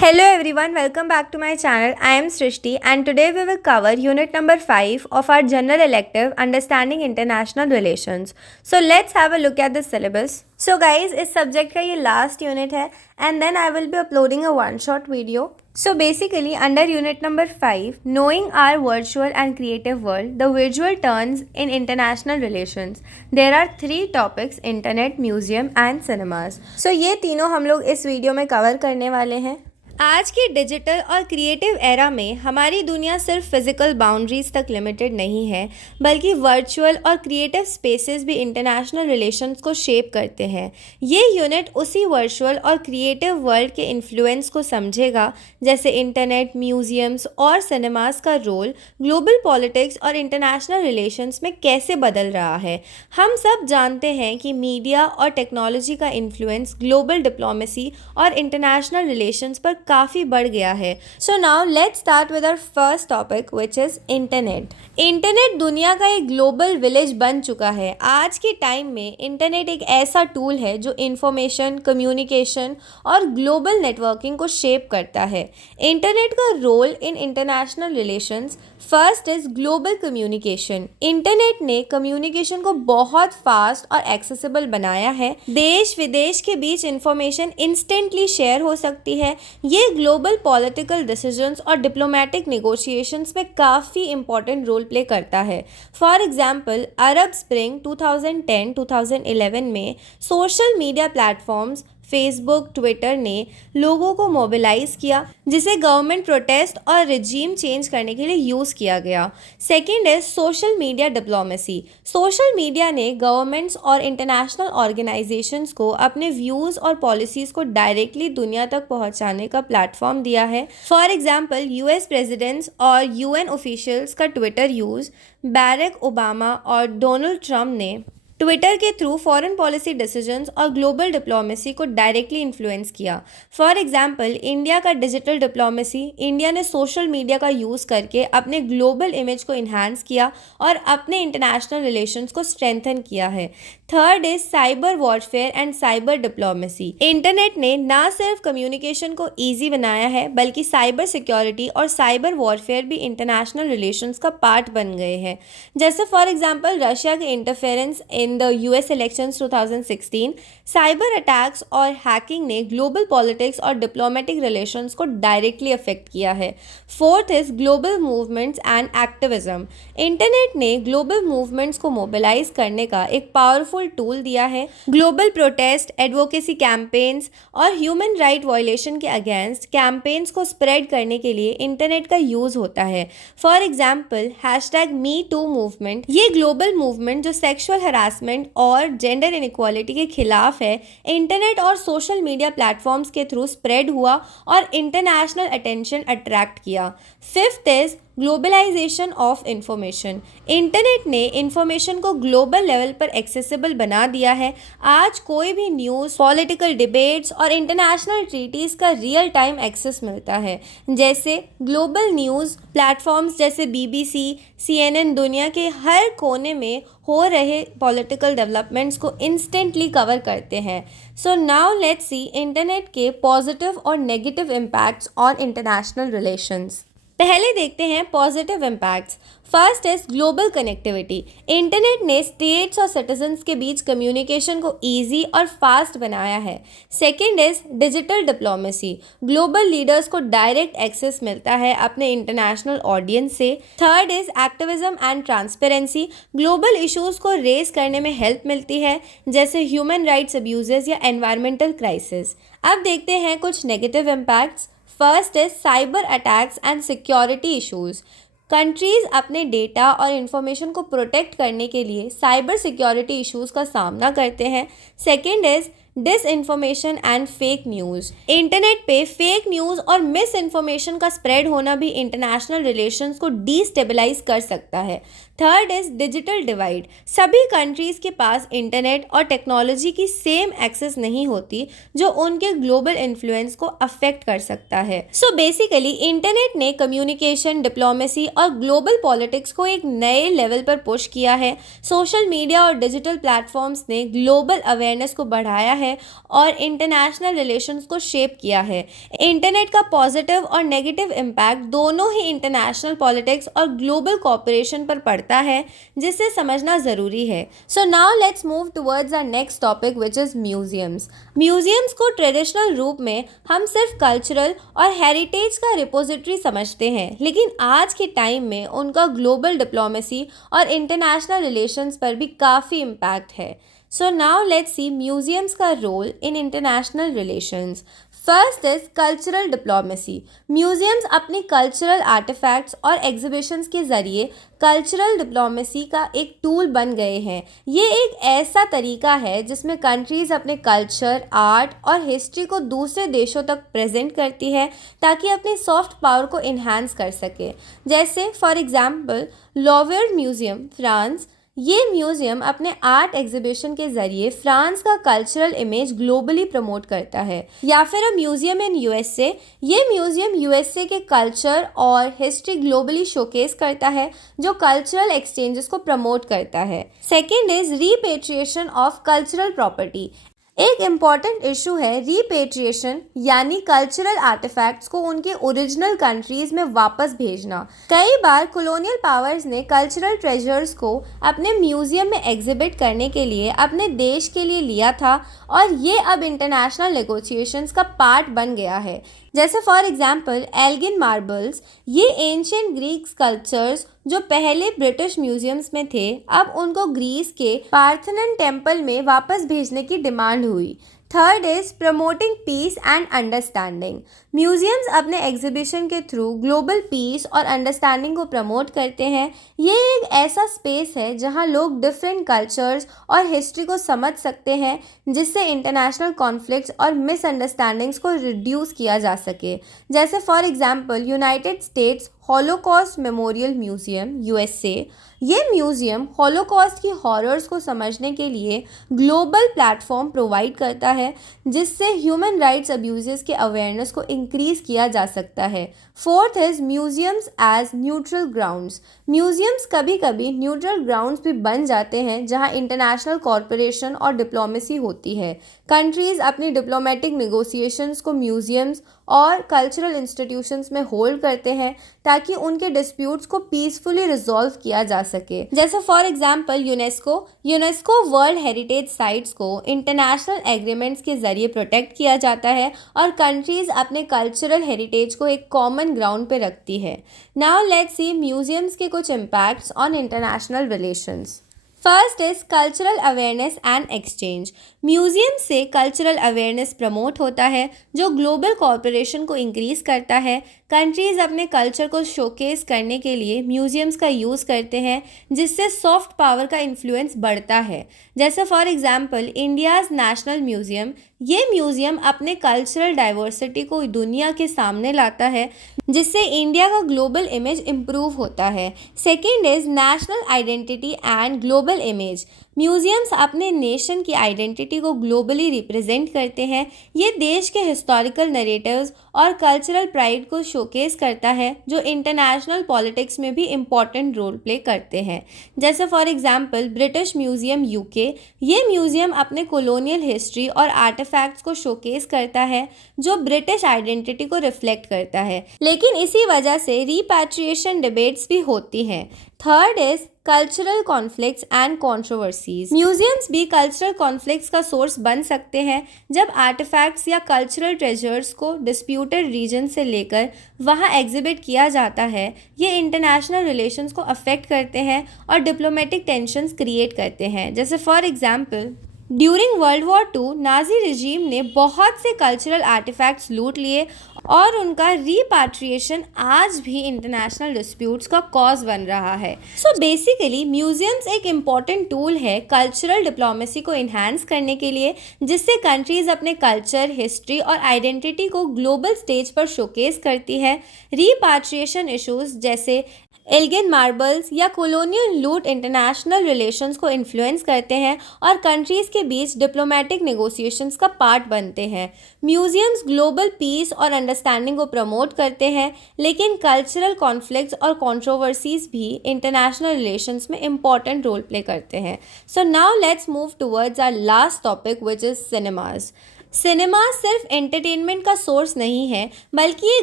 Hello everyone, welcome back to my channel. I am Srishti and today we will cover unit number 5 of our general elective Understanding International Relations. So let's have a look at the syllabus. So guys, इस subject का ये last unit है and then I will be uploading a one shot video. So basically under unit number 5, knowing our virtual and creative world, the visual turns in international relations. There are 3 topics: internet, museum and cinemas. So ये तीनों हम लोग इस video में cover करने वाले हैं। आज के डिजिटल और क्रिएटिव एरा में हमारी दुनिया सिर्फ फिजिकल बाउंड्रीज तक लिमिटेड नहीं है, बल्कि वर्चुअल और क्रिएटिव स्पेसेस भी इंटरनेशनल रिलेशंस को शेप करते हैं। ये यूनिट उसी वर्चुअल और क्रिएटिव वर्ल्ड के इन्फ्लुएंस को समझेगा, जैसे इंटरनेट, म्यूजियम्स और सिनेमास का रोल ग्लोबल पॉलिटिक्स और इंटरनेशनल रिलेशंस में कैसे बदल रहा है। हम सब जानते हैं कि मीडिया और टेक्नोलॉजी का इन्फ्लुएंस ग्लोबल डिप्लोमेसी और इंटरनेशनल रिलेशंस पर काफ़ी बढ़ गया है। So now let's start with our first topic which is internet. Internet दुनिया का एक ग्लोबल विलेज बन चुका है। आज के टाइम में इंटरनेट एक ऐसा टूल है जो इंफॉर्मेशन, कम्युनिकेशन और ग्लोबल नेटवर्किंग को शेप करता है। इंटरनेट का role in international relations, first is global communication. Internet ने कम्युनिकेशन को बहुत फास्ट और एक्सेसिबल बनाया है। देश विदेश के बीच इंफॉर्मेशन इंस्टेंटली शेयर हो सकती है। ये ग्लोबल पॉलिटिकल डिसीजंस और डिप्लोमेटिक नेगोशिएशंस में काफ़ी इंपॉर्टेंट रोल प्ले करता है। फॉर एग्जांपल, अरब स्प्रिंग 2010-2011 में social media platforms Facebook, Twitter ने लोगों को मोबिलाइज किया, जिसे गवर्नमेंट प्रोटेस्ट और रिजीम चेंज करने के लिए यूज़ किया गया। Second is social media diplomacy. Social media ने गवर्नमेंट्स और इंटरनेशनल ऑर्गेनाइजेशंस को अपने व्यूज़ और पॉलिसीज़ को डायरेक्टली दुनिया तक पहुंचाने का प्लेटफॉर्म दिया है। फॉर एग्जांपल, यूएस प्रेसिडेंट्स और यूएन ऑफिशियल्स का ट्विटर यूज़, बैरक ओबामा और डोनाल्ड ट्रंप ने ट्विटर के थ्रू फॉरेन पॉलिसी डिसीजंस और ग्लोबल डिप्लोमेसी को डायरेक्टली इन्फ्लुएंस किया। फॉर एग्जांपल, इंडिया का डिजिटल डिप्लोमेसी, इंडिया ने सोशल मीडिया का यूज़ करके अपने ग्लोबल इमेज को इन्हांस किया और अपने इंटरनेशनल रिलेशंस को स्ट्रेंथन किया है। Third is cyber warfare and cyber diplomacy. Internet ने ना सिर्फ कम्युनिकेशन को ईजी बनाया है, बल्कि साइबर सिक्योरिटी और साइबर वॉरफेयर भी इंटरनेशनल रिलेशंस का पार्ट बन गए हैं। जैसे फॉर एग्जांपल, रशिया के interference in the US elections 2016, cyber attacks और हैकिंग ने ग्लोबल पॉलिटिक्स और डिप्लोमेटिक रिलेशंस को डायरेक्टली अफेक्ट किया है। Fourth is global movements and activism. Internet ने ग्लोबल मूवमेंट्स को मोबिलाइज करने का एक पावरफुल टूल दिया है। ग्लोबल प्रोटेस्ट, एडवोकेसी कैंपेन्स और ह्यूमन राइट वायलेशन के अगेंस्ट कैंपेन्स को स्प्रेड करने के लिए इंटरनेट का यूज होता है। फॉर एग्जाम्पल, #MeToo मूवमेंट, ये ग्लोबल मूवमेंट जो सेक्सुअल हरासमेंट और जेंडर इनइक्वालिटी के खिलाफ है, इंटरनेट और सोशल मीडिया प्लेटफॉर्म्स के थ्रू स्प्रेड हुआ और इंटरनेशनल अटेंशन अट्रैक्ट किया। Fifth is globalisation of information. Internet ने इंफॉर्मेशन को ग्लोबल लेवल पर एक्सेसिबल बना दिया है। आज कोई भी न्यूज़, पॉलिटिकल डिबेट्स और इंटरनेशनल ट्रीटीज़ का रियल टाइम एक्सेस मिलता है। जैसे ग्लोबल न्यूज़ प्लेटफॉर्म्स जैसे BBC, CNN दुनिया के हर कोने में हो रहे पॉलिटिकल डेवलपमेंट्स को इंस्टेंटली कवर करते हैं। So now let's C internet के पॉजिटिव और negative impacts on international relations. पहले देखते हैं positive impacts. First is global connectivity. Internet ने स्टेट्स और सिटीजन्स के बीच कम्युनिकेशन को ईजी और फास्ट बनाया है। Second is digital diplomacy. Global leaders को डायरेक्ट एक्सेस मिलता है अपने इंटरनेशनल ऑडियंस से। Third is activism and transparency. Global issues को रेस करने में हेल्प मिलती है, जैसे ह्यूमन राइट्स अब्यूजेस या एनवायरमेंटल क्राइसिस। अब देखते हैं कुछ negative impacts. First is cyber attacks and security issues. Countries अपने डेटा और इन्फॉर्मेशन को प्रोटेक्ट करने के लिए साइबर सिक्योरिटी इश्यूज़ का सामना करते हैं। Second is disinformation and fake news. Internet पे फेक न्यूज़ और मिस इन्फॉर्मेशन का स्प्रेड होना भी इंटरनेशनल रिलेशंस को डीस्टेबलाइज कर सकता है। Third is digital divide. सभी कंट्रीज़ के पास इंटरनेट और टेक्नोलॉजी की सेम एक्सेस नहीं होती, जो उनके ग्लोबल इन्फ्लुएंस को अफेक्ट कर सकता है। सो बेसिकली इंटरनेट ने कम्युनिकेशन, डिप्लोमेसी और ग्लोबल पॉलिटिक्स को एक नए लेवल पर पुश किया है। सोशल मीडिया और डिजिटल प्लेटफॉर्म्स ने ग्लोबल अवेयरनेस को बढ़ाया है और इंटरनेशनल रिलेशंस को शेप किया है। इंटरनेट का पॉजिटिव और नेगेटिव इम्पैक्ट दोनों ही इंटरनेशनल पॉलिटिक्स और ग्लोबल कॉपरेशन पर पड़ता है, जिसे समझना ज़रूरी है। So now let's move towards our next topic which is museums. Museums को ट्रेडिशनल रूप में हम सिर्फ कल्चरल और हेरिटेज का रिपोजिटरी समझते हैं, लेकिन आज के टाइम में उनका ग्लोबल डिप्लोमेसी और इंटरनेशनल रिलेशंस पर भी काफ़ी इम्पैक्ट है। So now let's see museums का role in international relations. First is cultural diplomacy. Museums अपनी कल्चरल आर्टिफैक्ट्स और एग्जीबिशंस के ज़रिए कल्चरल डिप्लोमेसी का एक टूल बन गए हैं। ये एक ऐसा तरीका है जिसमें कंट्रीज़ अपने कल्चर, आर्ट और हिस्ट्री को दूसरे देशों तक प्रेजेंट करती है ताकि अपनी सॉफ्ट पावर को इन्हांस कर सके। जैसे for example lower museum France, ये म्यूज़ियम अपने आर्ट एग्जीबिशन के ज़रिए फ्रांस का कल्चरल इमेज ग्लोबली प्रमोट करता है। या फिर अ म्यूज़ियम इन यूएसए, ये म्यूज़ियम यूएसए के कल्चर और हिस्ट्री ग्लोबली शोकेस करता है, जो कल्चरल एक्सचेंजेस को प्रमोट करता है। Second is रीपेट्रिएशन of cultural property. एक इम्पॉर्टेंट इशू है रीपेट्रिएशन, यानी कल्चरल आर्टिफैक्ट्स को उनके ओरिजिनल कंट्रीज में वापस भेजना। कई बार कॉलोनियल पावर्स ने कल्चरल ट्रेजर्स को अपने म्यूजियम में एग्जिबिट करने के लिए अपने देश के लिए लिया था और ये अब इंटरनेशनल नेगोशिएशंस का पार्ट बन गया है। जैसे फॉर एग्जांपल एल्गिन मार्बल्स, ये एंशियंट ग्रीक स्कल्पचर्स जो पहले ब्रिटिश म्यूजियम्स में थे, अब उनको ग्रीस के पार्थेनन टेम्पल में वापस भेजने की डिमांड हुई। Third is promoting peace and understanding. Museums अपने एग्जीबिशन के थ्रू ग्लोबल पीस और अंडरस्टैंडिंग को प्रमोट करते हैं। ये एक ऐसा स्पेस है जहां लोग डिफरेंट कल्चर्स और हिस्ट्री को समझ सकते हैं, जिससे इंटरनेशनल कॉन्फ्लिक्ट्स और मिसअंडरस्टैंडिंग्स को रिड्यूस किया जा सके। जैसे for example United states Holocaust memorial museum USA, ये म्यूजियम हॉलोकॉस्ट की हॉरर्स को समझने के लिए ग्लोबल प्लेटफॉर्म प्रोवाइड करता है, जिससे ह्यूमन राइट्स अब्यूजेस के अवेयरनेस को इंक्रीज किया जा सकता है। Fourth is museums as neutral grounds. Museums कभी कभी न्यूट्रल ग्राउंड्स भी बन जाते हैं जहां इंटरनेशनल कॉरपोरेशन और डिप्लोमेसी होती है। कंट्रीज अपनी डिप्लोमेटिक नेगोशिएशंस को म्यूजियम्स और कल्चरल इंस्टीट्यूशंस में होल्ड करते हैं ताकि उनके डिस्प्यूट्स को पीसफुली रिजॉल्व किया जा सके। जैसे for example UNESCO world heritage sites को इंटरनेशनल एग्रीमेंट्स के जरिए प्रोटेक्ट किया जाता है और कंट्रीज अपने कल्चरल हेरिटेज को एक कॉमन ग्राउंड पे रखती है। नाउ लेट्स सी म्यूजियम्स के कुछ impacts on international relations. First is cultural awareness and exchange. Museum से कल्चरल अवेयरनेस प्रमोट होता है, जो ग्लोबल कॉर्पोरेशन को इंक्रीज करता है। कंट्रीज अपने कल्चर को शोकेस करने के लिए म्यूजियम्स का यूज़ करते हैं, जिससे सॉफ्ट पावर का इन्फ्लुएंस बढ़ता है। जैसे for example India's national museum, ये म्यूजियम अपने कल्चरल डाइवर्सिटी को दुनिया के सामने लाता है, जिससे इंडिया का ग्लोबल इमेज इम्प्रूव होता है। Second is national identity and global image. Museums अपने नेशन की आइडेंटिटी को ग्लोबली रिप्रेजेंट करते हैं। ये देश के हिस्टोरिकल नरेटिव्स और कल्चरल प्राइड को शोकेस करता है, जो इंटरनेशनल पॉलिटिक्स में भी इम्पॉर्टेंट रोल प्ले करते हैं। जैसे for example British museum UK, ये म्यूजियम अपने कॉलोनियल हिस्ट्री और आर्टिफैक्ट्स को शोकेस करता है, जो ब्रिटिश आइडेंटिटी को रिफ्लेक्ट करता है। लेकिन इसी वजह से रिपैट्रिएशन डिबेट्स भी होती हैं। Third is cultural conflicts and controversies. Museums भी कल्चरल कॉन्फ्लिक्ट्स का सोर्स बन सकते हैं, जब आर्टिफैक्ट्स या कल्चरल ट्रेजर्स को डिस्प्यूटेड रीजन से लेकर वहां एग्जिबिट किया जाता है। ये इंटरनेशनल रिलेशंस को अफेक्ट करते हैं और डिप्लोमेटिक टेंशंस क्रिएट करते हैं। जैसे for example during world war II Nazi regime ने बहुत से कल्चरल आर्टिफैक्ट्स लूट लिए और उनका रिपाट्रिएशन आज भी इंटरनेशनल डिस्प्यूट्स का कॉज बन रहा है। सो बेसिकली म्यूजियम्स एक इम्पॉर्टेंट टूल है कल्चरल डिप्लोमेसी को इन्हांस करने के लिए, जिससे कंट्रीज अपने कल्चर, हिस्ट्री और आइडेंटिटी को ग्लोबल स्टेज पर शोकेस करती है। रिपाट्रिएशन इश्यूज जैसे एल्गिन मार्बल्स या कॉलोनियल लूट इंटरनेशनल रिलेशंस को इन्फ्लुएंस करते हैं और कंट्रीज़ के के बीच डिप्लोमेटिक नेगोशिएशंस का पार्ट बनते हैं। म्यूजियम्स ग्लोबल पीस और अंडरस्टैंडिंग को प्रमोट करते हैं, लेकिन कल्चरल कॉन्फ्लिक्ट्स और कंट्रोवर्सीज भी इंटरनेशनल रिलेशंस में इंपॉर्टेंट रोल प्ले करते हैं। So now let's move towards our last topic which is cinemas. Cinema सिर्फ एंटरटेनमेंट का सोर्स नहीं है, बल्कि ये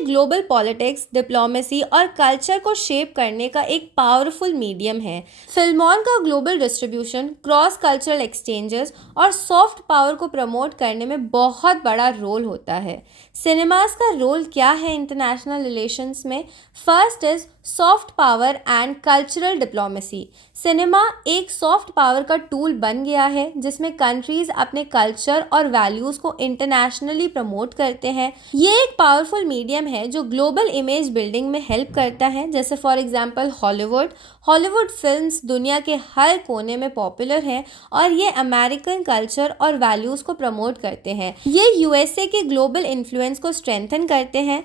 ग्लोबल पॉलिटिक्स, डिप्लोमेसी और कल्चर को शेप करने का एक पावरफुल मीडियम है। फिल्मों का global distribution, cross cultural exchanges और सॉफ्ट पावर को प्रमोट करने में बहुत बड़ा रोल होता है। सिनेमास का रोल क्या है इंटरनेशनल रिलेशंस में? First is soft power and cultural diplomacy. Cinema एक सॉफ्ट पावर का टूल बन गया है जिसमें कंट्रीज अपने कल्चर और वैल्यूज़ को इंटरनेशनली प्रमोट करते हैं। ये एक पावरफुल मीडियम है जो ग्लोबल इमेज बिल्डिंग में हेल्प करता है। जैसे फॉर एग्जांपल हॉलीवुड फिल्म्स दुनिया के हर कोने में पॉपुलर हैं और ये अमेरिकन कल्चर और वैल्यूज़ को प्रमोट करते हैं। ये यूएसए के ग्लोबल इन्फ्लुएंस को स्ट्रेंथन करते हैं।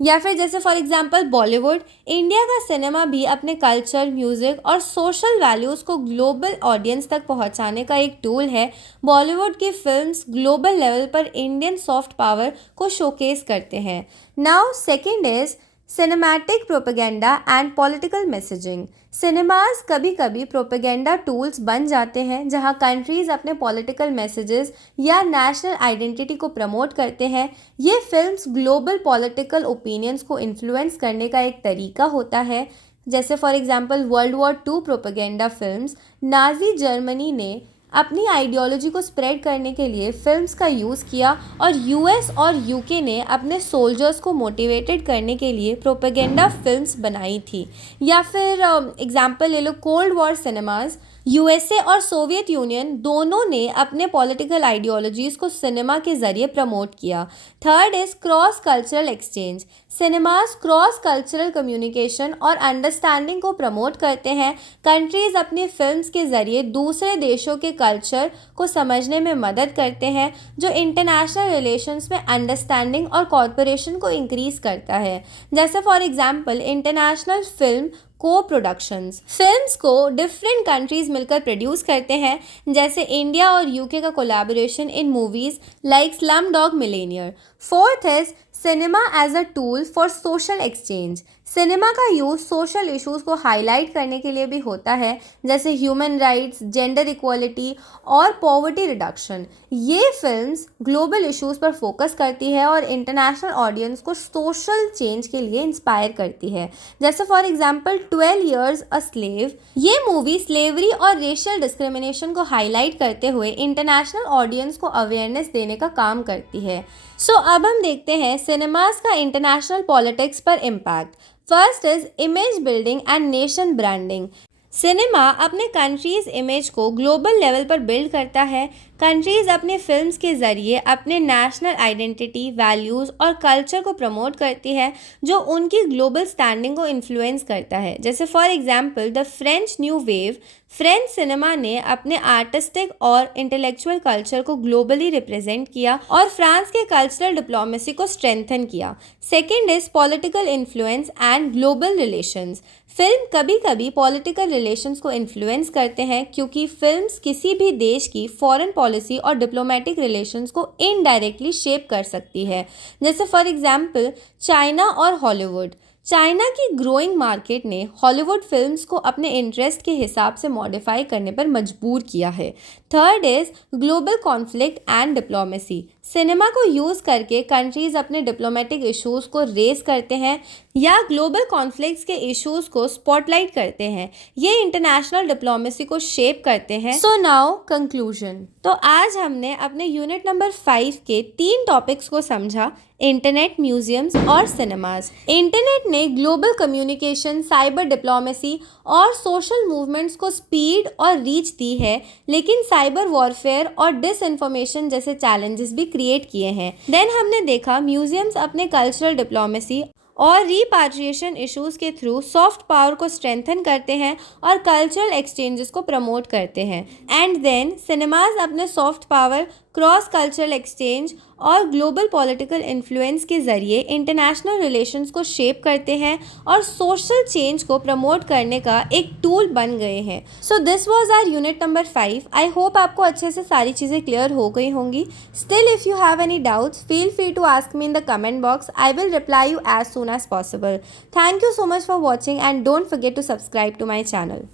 या फिर जैसे फॉर एग्जांपल बॉलीवुड, इंडिया का सिनेमा भी अपने कल्चर, म्यूज़िक और सोशल वैल्यूज़ को ग्लोबल ऑडियंस तक पहुंचाने का एक टूल है। बॉलीवुड की फिल्म्स ग्लोबल लेवल पर इंडियन सॉफ्ट पावर को शोकेस करते हैं। Now second is cinematic propaganda and political messaging. Cinemas कभी कभी प्रोपेगेंडा टूल्स बन जाते हैं जहां कंट्रीज अपने पॉलिटिकल मैसेजेस या नेशनल आइडेंटिटी को प्रमोट करते हैं। ये फिल्म्स ग्लोबल पॉलिटिकल ओपिनियंस को इन्फ्लुएंस करने का एक तरीका होता है। जैसे for example world war 2 propaganda films, Nazi Germany ने अपनी आइडियोलॉजी को स्प्रेड करने के लिए फिल्म्स का यूज़ किया और यूएस और यूके ने अपने सोल्जर्स को मोटिवेटेड करने के लिए प्रोपेगेंडा फिल्म्स बनाई थी। या फिर एग्जांपल ले लो कोल्ड वॉर सिनेमाज, यूएसए और सोवियत यूनियन दोनों ने अपने पॉलिटिकल आइडियोलॉजीज़ को सिनेमा के ज़रिए प्रमोट किया। Third is cross cultural exchange. Cinemas cross cultural communication और अंडरस्टैंडिंग को प्रमोट करते हैं। कंट्रीज़ अपनी फिल्म्स के ज़रिए दूसरे देशों के कल्चर को समझने में मदद करते हैं, जो इंटरनेशनल रिलेशंस में अंडरस्टैंडिंग और कॉर्पोरेशन को इंक्रीज़ करता है। जैसे फॉर एग्जांपल इंटरनेशनल फिल्म को प्रोडक्शंस, फिल्म्स को डिफरेंट कंट्रीज मिलकर प्रोड्यूस करते हैं। जैसे इंडिया और यूके का collaboration in movies like Slumdog Millionaire. Fourth is cinema as a tool for social exchange. Cinema का यूज़ सोशल इश्यूज़ को हाईलाइट करने के लिए भी होता है, जैसे ह्यूमन राइट्स, जेंडर इक्वालिटी और पॉवर्टी रिडक्शन। ये फिल्म्स ग्लोबल इश्यूज़ पर फोकस करती है और इंटरनेशनल ऑडियंस को सोशल चेंज के लिए इंस्पायर करती है। जैसे for example 12 years a slave, ये मूवी स्लेवरी और रेशियल डिस्क्रिमिनेशन को हाईलाइट करते हुए इंटरनेशनल ऑडियंस को अवेयरनेस देने का काम करती है। सो अब हम देखते हैं सिनेमास का इंटरनेशनल पॉलिटिक्स पर impact. First is image building and nation branding. Cinema अपने कंट्रीज इमेज को ग्लोबल लेवल पर बिल्ड करता है। कंट्रीज अपने फिल्म्स के ज़रिए अपने नेशनल आइडेंटिटी, वैल्यूज़ और कल्चर को प्रमोट करती है, जो उनकी ग्लोबल स्टैंडिंग को इन्फ्लुएंस करता है। जैसे for example the French new wave, French cinema ने अपने आर्टिस्टिक और इंटेलेक्चुअल कल्चर को ग्लोबली रिप्रेजेंट किया और फ्रांस के कल्चरल डिप्लोमेसी को स्ट्रेंथन किया। Second is political influence and global relations. Film कभी कभी पॉलिटिकल रिलेशंस को इन्फ्लुएंस करते हैं, क्योंकि फिल्म्स किसी भी देश की फॉरेन पॉलिसी और डिप्लोमेटिक रिलेशंस को इनडायरेक्टली शेप कर सकती है। जैसे फॉर एग्जांपल चाइना और हॉलीवुड। चाइना की ग्रोइंग मार्केट ने हॉलीवुड फिल्म्स को अपने इंटरेस्ट के हिसाब से मॉडिफाई करने पर मजबूर किया है। Third is global conflict and diplomacy. Cinema को यूज़ करके कंट्रीज अपने डिप्लोमेटिक इश्यूज़ को रेस करते हैं या ग्लोबल कॉन्फ्लिक्ट्स के इश्यूज़ को स्पॉटलाइट करते हैं। ये इंटरनेशनल डिप्लोमेसी को शेप करते हैं। So now conclusion. तो आज हमने अपने यूनिट नंबर 5 के 3 टॉपिक्स को समझा: इंटरनेट, म्यूजियम्स और सिनेमाज। इंटरनेट ने ग्लोबल कम्युनिकेशन, साइबर डिप्लोमेसी और सोशल मूवमेंट्स को स्पीड और रीच दी है, लेकिन साइबर वॉरफेयर और डिसइंफॉर्मेशन जैसे चैलेंजेस भी क्रिएट किए हैं। देन हमने देखा म्यूजियम्स अपने कल्चरल डिप्लोमेसी और रिपाट्रिएशन इश्यूज़ के थ्रू सॉफ्ट पावर को स्ट्रेंथन करते हैं और कल्चरल एक्सचेंजेस को प्रमोट करते हैं। एंड देन सिनेमाज अपने soft power cross cultural exchange और ग्लोबल पॉलिटिकल इन्फ्लुएंस के ज़रिए इंटरनेशनल रिलेशंस को शेप करते हैं और सोशल चेंज को प्रमोट करने का एक टूल बन गए हैं। So this was our unit number 5। I hope आपको अच्छे से सारी चीज़ें क्लियर हो गई होंगी। Still if you have any doubts feel free to ask me in the comment box. I will reply you as soon as possible. Thank you so much for watching and don't forget to subscribe to my channel.